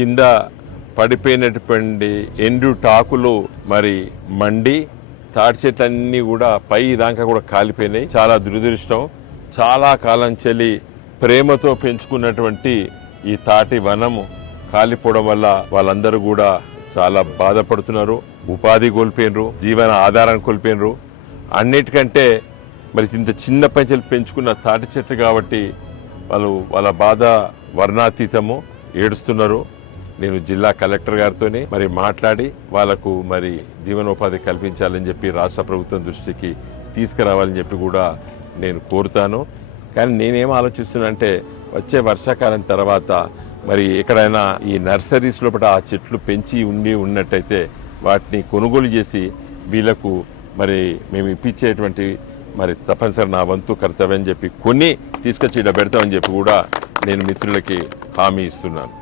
కింద పడిపోయినటువంటి ఎండు టాకులు మరి మండి తాటి చెట్లన్నీ కూడా పై దాకా కూడా కాలిపోయినాయి. చాలా దురదృష్టం. చాలా కాలం చెల్లి ప్రేమతో పెంచుకున్నటువంటి ఈ తాటి వనము కాలిపోవడం వల్ల వాళ్ళందరూ కూడా చాలా బాధపడుతున్నారు. ఉపాధి కోల్పోయినరు జీవన ఆధారం కోల్పోయినరు. అన్నిటికంటే మరి ఇంత చిన్న పంచెలు పెంచుకున్న తాటి చెట్లు కాబట్టి వాళ్ళు వాళ్ళ బాధ వర్ణాతీతము ఏడుస్తున్నారు. నేను జిల్లా కలెక్టర్ గారితోనే మరి మాట్లాడి వాళ్ళకు మరి జీవనోపాధి కల్పించాలని చెప్పి రాష్ట్ర ప్రభుత్వం దృష్టికి తీసుకురావాలని చెప్పి కూడా నేను కోరుతాను. కానీ నేనేం ఆలోచిస్తున్నా అంటే వచ్చే వర్షాకాలం తర్వాత మరి ఎక్కడైనా ఈ నర్సరీస్ లోపల ఆ చెట్లు పెంచి ఉండి ఉన్నట్టయితే వాటిని కొనుగోలు చేసి వీళ్ళకు మరి మేము ఇప్పించేటువంటి మరి తప్పనిసరి నా వంతు కర్తవ్యం అని చెప్పి కొన్ని తీసుకొచ్చి ఇలా పెడతామని చెప్పి కూడా నేను మిత్రులకి హామీ ఇస్తున్నాను.